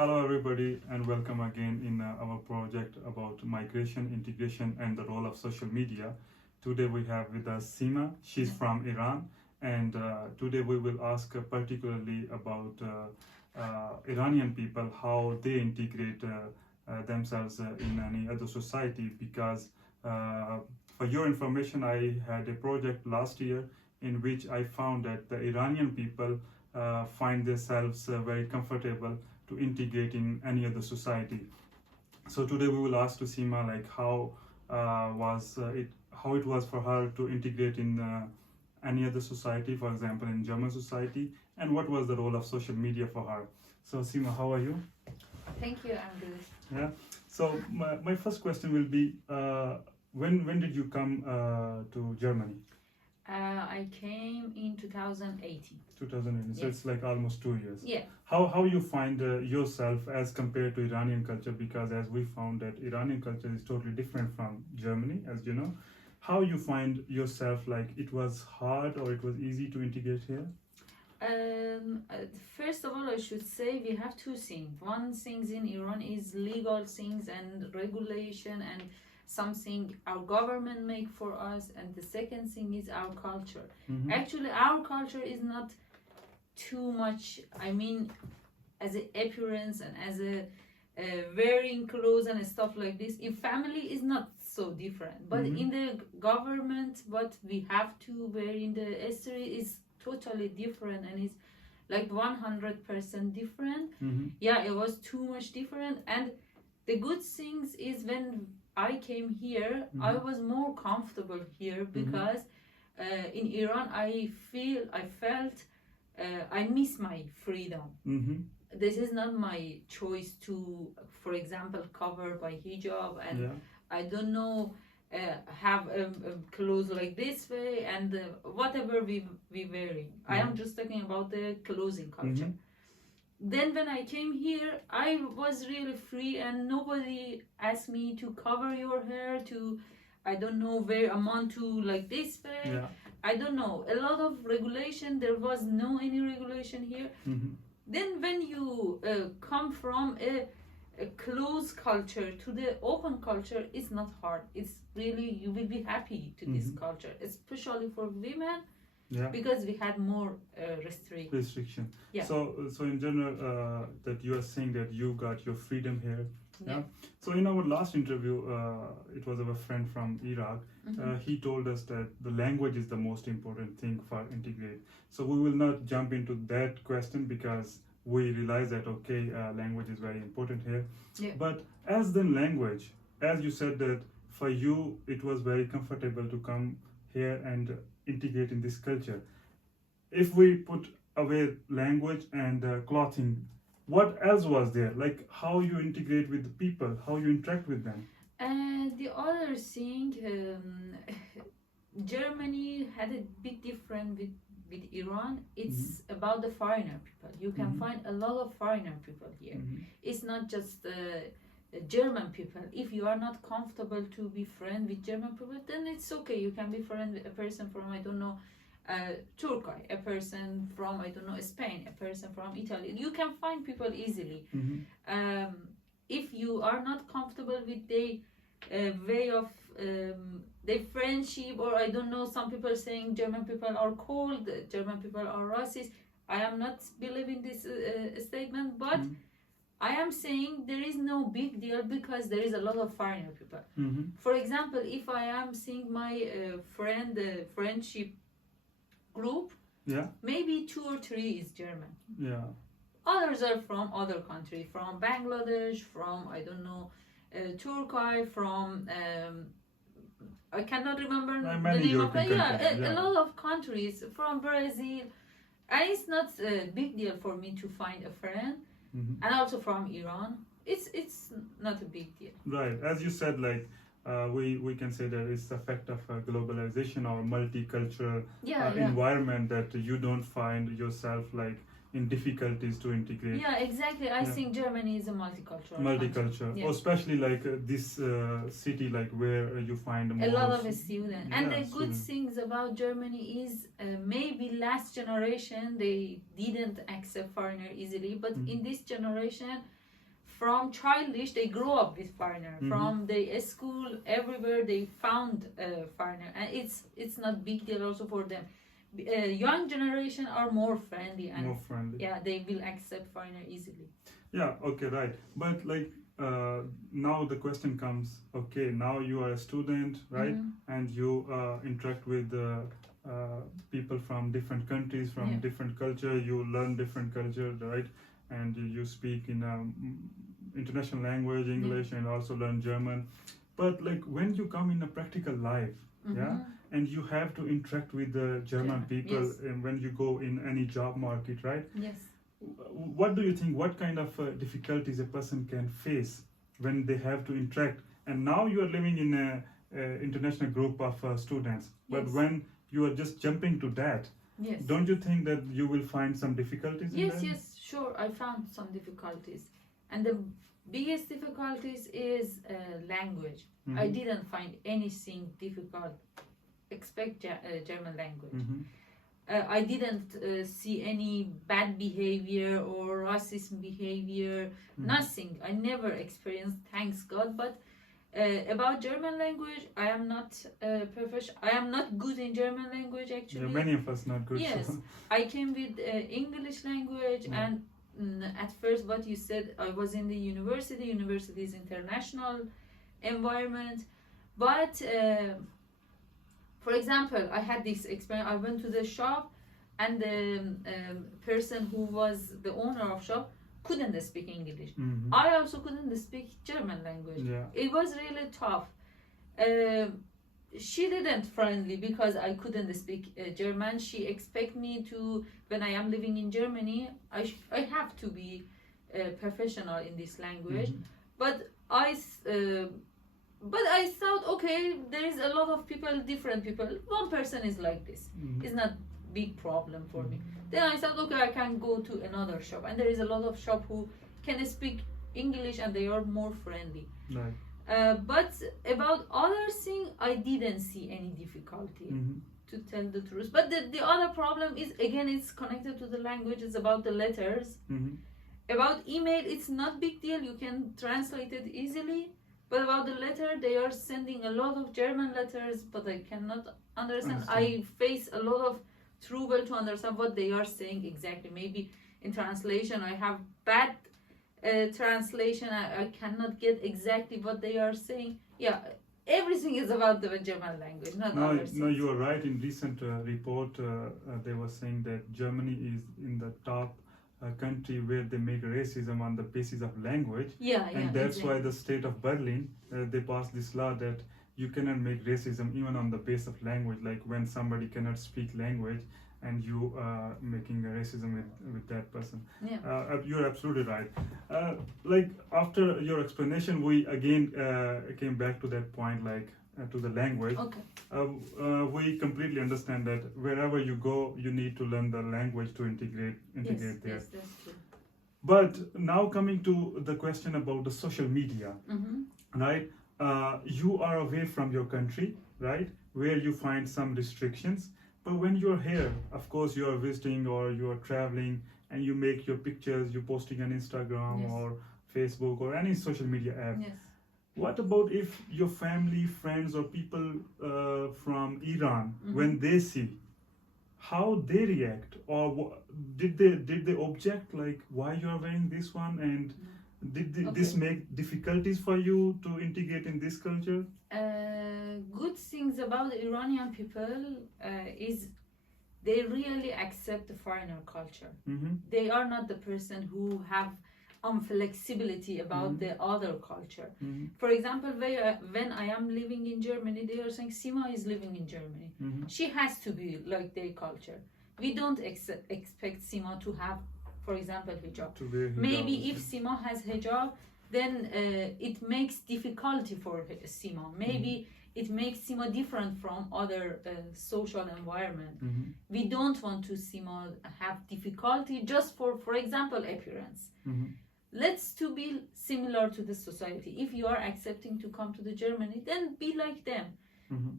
Hello, everybody, and welcome again in our project about migration, integration, and the role of social media. Today we have with us Seema. She's from Iran, and today we will ask particularly about Iranian people, how they integrate themselves in any other society. Because, for your information, I had a project last year in which I found that the Iranian people find themselves very comfortable to integrate in any other society. So today we will ask to Seema like how it was for her to integrate in any other society, for example in German society, and what was the role of social media for her. So Seema, how are you? Thank you, I'm good. Yeah. So my first question will be when did you come to Germany? I came in 2018. 2018. So Yes. it's like almost 2 years. Yeah. How you find yourself as compared to Iranian culture? Because as we found that Iranian culture is totally different from Germany, as you know. How you find yourself, like it was hard or it was easy to integrate here? First of all, I should say we have two things. One thing in Iran is legal things and regulation and something our government make for us, and the second thing is our culture. Mhm. Actually, our culture is not too much. I mean, as an appearance and as a wearing clothes and stuff like this. In family is not so different, but Mhm. in the government, what we have to wear in the history is totally different, and it's like 100% different. Mhm. Yeah, it was too much different. And the good things is when I came here, I Mhm. was more comfortable here because in Iran I felt I miss my freedom. Mhm. This is not my choice to, for example, cover by hijab, and Yeah. I don't know, have clothes like this way, and whatever we wearing. I am just talking about the clothing culture. Then when I came here, I was really free, and nobody asked me to cover your hair, to, I don't know, wear a mantu like this way. Yeah. I don't know, a lot of regulation. There was no any regulation here. Mhm. Then when you come from a closed culture to the open culture, it's not hard. It's really, you will be happy to this culture, especially for women, Yeah. because we had more Restriction. Yeah. So in general, that you are saying that you got your freedom here. Yeah. So in our last interview, it was our friend from Iraq. He told us that the language is the most important thing for integrate. So we will not jump into that question because we realize that language is very important here. Yeah. But as the language, as you said that for you it was very comfortable to come here and integrate in this culture. If we put away language and clothing, what else was there? Like how you integrate with the people, how you interact with them. And the other thing, Germany had a big difference with Iran. It's about the foreigner people. You can find a lot of foreigner people here. It's not just German people. If you are not comfortable to be friend with German people, then it's okay. You can be friend with a person from, I don't know, Turkey, a person from, I don't know, Spain, a person from Italy. You can find people easily. If you are not comfortable with the way of the friendship, or I don't know, some people saying German people are cold, German people are racist. I am not believing this statement, but I am saying there is no big deal because there is a lot of foreigner people. For example, if I am seeing my friendship group, maybe 2 or 3 is German. Yeah. Others are from other country, from Bangladesh, from, I don't know, Turkey, from I cannot remember the Many name of European it. countries, A lot of countries, from Brazil, and it's not a big deal for me to find a friend, and also from Iran. It's not a big deal. Right, as you said, like we can say that it's the effect of globalization or multicultural environment that you don't find yourself like in difficulties to integrate. Yeah, exactly. I think Germany is a multicultural. Multicultural, Yeah. especially like this city, like where you find a lot of students. And the good students. things about Germany is maybe last generation they didn't accept foreigner easily, but in this generation from childish they grow up with foreigner. From the school, everywhere they found foreigner, and it's not big deal also for them. Young generation are more friendly, and More friendly. yeah, they will accept foreigner easily. Yeah, okay, right. But like now the question comes, okay, now you are a student, right? And you interact with people from different countries, from Yeah. different culture, you learn different culture, right? And you speak in international language, English, and also learn German. But like when you come in a practical life, yeah, and you have to interact with the German people, Yes. and when you go in any job market, right? Yes. What do you think? What kind of difficulties a person can face when they have to interact? And now you are living in a international group of students, but Yes. when you are just jumping to that, Yes. don't you think that you will find some difficulties in Yes, that? yes, sure. I found some difficulties, and the biggest difficulties is language. I didn't find anything difficult, except German language. I didn't see any bad behavior or racist behavior. Nothing. I never experienced, thanks God. But about German language, I am not professional. I am not good in German language actually. Yeah, many of us not good. Yes, So. I came with English language, and at first, what you said, I was in the university. University is international environment, but for example, I had this experience. I went to the shop, and the person who was the owner of shop couldn't speak English. I also couldn't speak German language. Yeah. It was really tough. She didn't friendly because I couldn't speak German. She expect me to, when I am living in Germany, I have to be professional in this language. But I thought, okay, there is a lot of people, different people. One person is like this. It's not big problem for me. Then I thought, okay, I can go to another shop, and there is a lot of shop who can speak English and they are more friendly. Right. But about other thing, I didn't see any difficulty, to tell the truth. But the other problem is, again, it's connected to the language. It's about the letters. About email, it's not big deal. You can translate it easily. But about the letter, they are sending a lot of German letters, but I cannot understand. I face a lot of trouble to understand what they are saying exactly. Maybe in translation, I have bad translation. I cannot get exactly what they are saying. Yeah, everything is about the German language, not other things. No, you are right. In recent report, they were saying that Germany is in the top country where they make racism on the basis of language. Yeah, and that's why the state of Berlin, they passed this law that you cannot make racism even on the base of language, like when somebody cannot speak language and you are making a racism with that person. Yeah. You're absolutely right. Like after your explanation, we again came back to that point, like to the language. Okay. We completely understand that wherever you go, you need to learn the language to integrate there. Yes, that's true. But now coming to the question about the social media, right? You are away from your country, right? Where you find some restrictions. But when you're here, of course, you are visiting or you are traveling and you make your pictures, you're posting on Instagram Yes. or Facebook or any social media app. Yes. What about if your family, friends, or people from Iran, when they see how they react, or did they object, like why you are wearing this one, and did this make difficulties for you to integrate in this culture? Good things about the Iranian people is they really accept the foreigner culture. They are not the person who have unflexibility about the other culture. For example, when I am living in Germany, they are saying Sima is living in Germany. She has to be like their culture. We don't expect Sima to have, for example, hijab. Maybe if Sima has hijab, then it makes difficulty for Sima. Maybe it makes Sima different from other social environment. We don't want to Sima have difficulty just for example, appearance. Let's to be similar to the society. If you are accepting to come to the Germany, then be like them.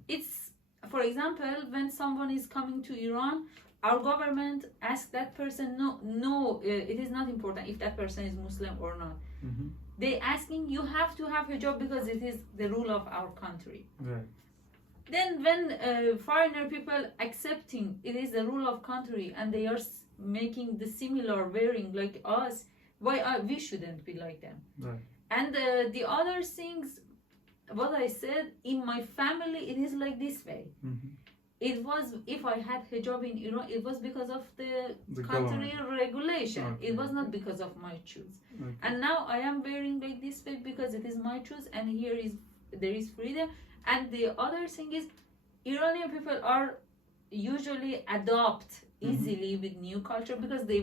It's, for example, when someone is coming to Iran, our government asks that person, no, it is not important if that person is Muslim or not. they asking you have to have hijab because it is the rule of our country. Right. Then when foreigner people accepting it is the rule of country and they are making the similar wearing like us, why we shouldn't be like them? Right. And the other things, what I said, in my family it is like this way. Mm-hmm. It was, if I had hijab in Iran, it was because of the country government regulation. Okay. It was not because of my choice. Okay. And now I am wearing like this way because it is my choice, and here is there is freedom. And the other thing is, Iranian people are usually adopt easily with new culture because they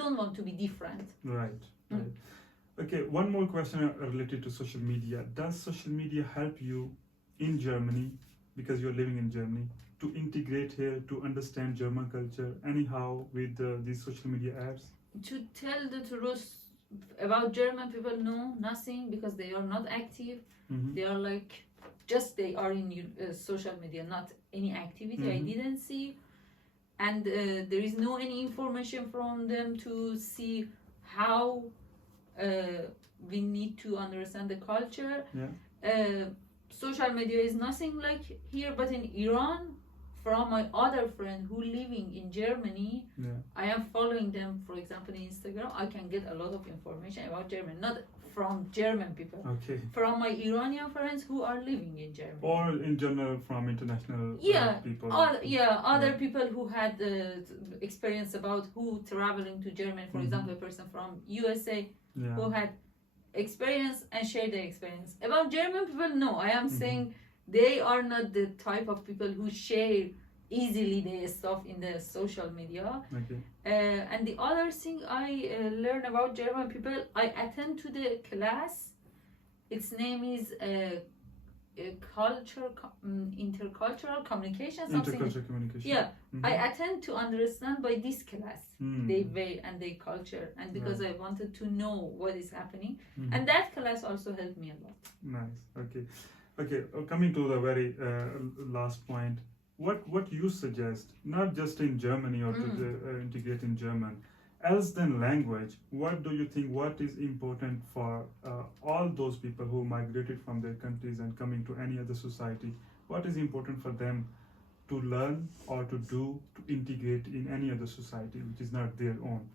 don't want to be different. Right. Right. Okay. One more question related to social media. Does social media help you in Germany, because you're living in Germany, to integrate here, to understand German culture anyhow with these social media apps? To tell the truth about German people, no, nothing, because they are not active. Mm-hmm. They are like, just they are in social media, not any activity. I didn't see, and there is no any information from them to see how we need to understand the culture. Yeah. Social media is nothing like here, but in Iran, from my other friend who living in Germany, Yeah. I am following them, for example, in Instagram. I can get a lot of information about Germany, not from German people, Okay. from my Iranian friends who are living in Germany. Or in general from international people. Other people who had experience about who traveling to Germany, for example, a person from USA Yeah. who had experience and share their experience. About German people, no, I am saying they are not the type of people who share easily their stuff in the social media. Okay. And the other thing I learn about German people, I attend to the class. Its name is intercultural communication, something. Intercultural communication. Yeah, I attend to understand by this class their way and their culture, and because I wanted to know what is happening, and that class also helped me a lot. Nice. Okay. Okay. Coming to the very last point, what you suggest, not just in Germany or to integrate in German, else than language, what do you think? What is important for all those people who migrated from their countries and coming to any other society? What is important for them to learn or to do to integrate in any other society which is not their own?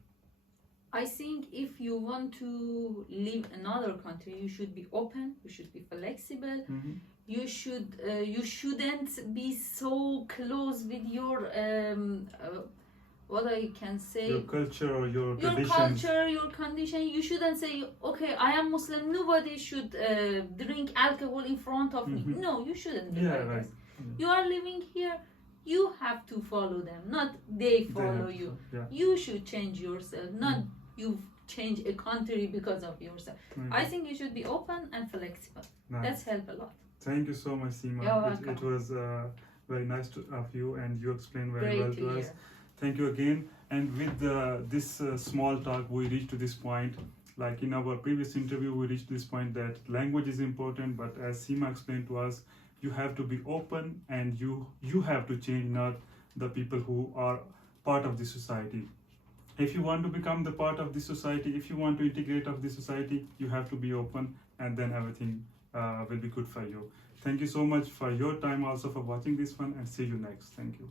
I think if you want to live another country, you should be open. You should be flexible. You shouldn't be so close with your what I can say. Your culture or your Your traditions. culture, your condition. You shouldn't say, okay, I am Muslim. Nobody should drink alcohol in front of me. No, you shouldn't be like Right. this. You are living here. You have to follow them, not they follow you. Yeah. You should change yourself, not you change a country because of yourself. I think you should be open and flexible. Nice. That's help a lot. Thank you so much, Seema. You're It welcome. was very nice of you, and you explained very Great well to to us. hear. Thank you again. And with this small talk, we reached to this point. Like in our previous interview, we reached this point that language is important, but as Seema explained to us, you have to be open, and you have to change, not the people who are part of the society. If you want to become the part of this society, if you want to integrate of this society, you have to be open, and then everything will be good for you. Thank you so much for your time, also for watching this one, and see you next. Thank you.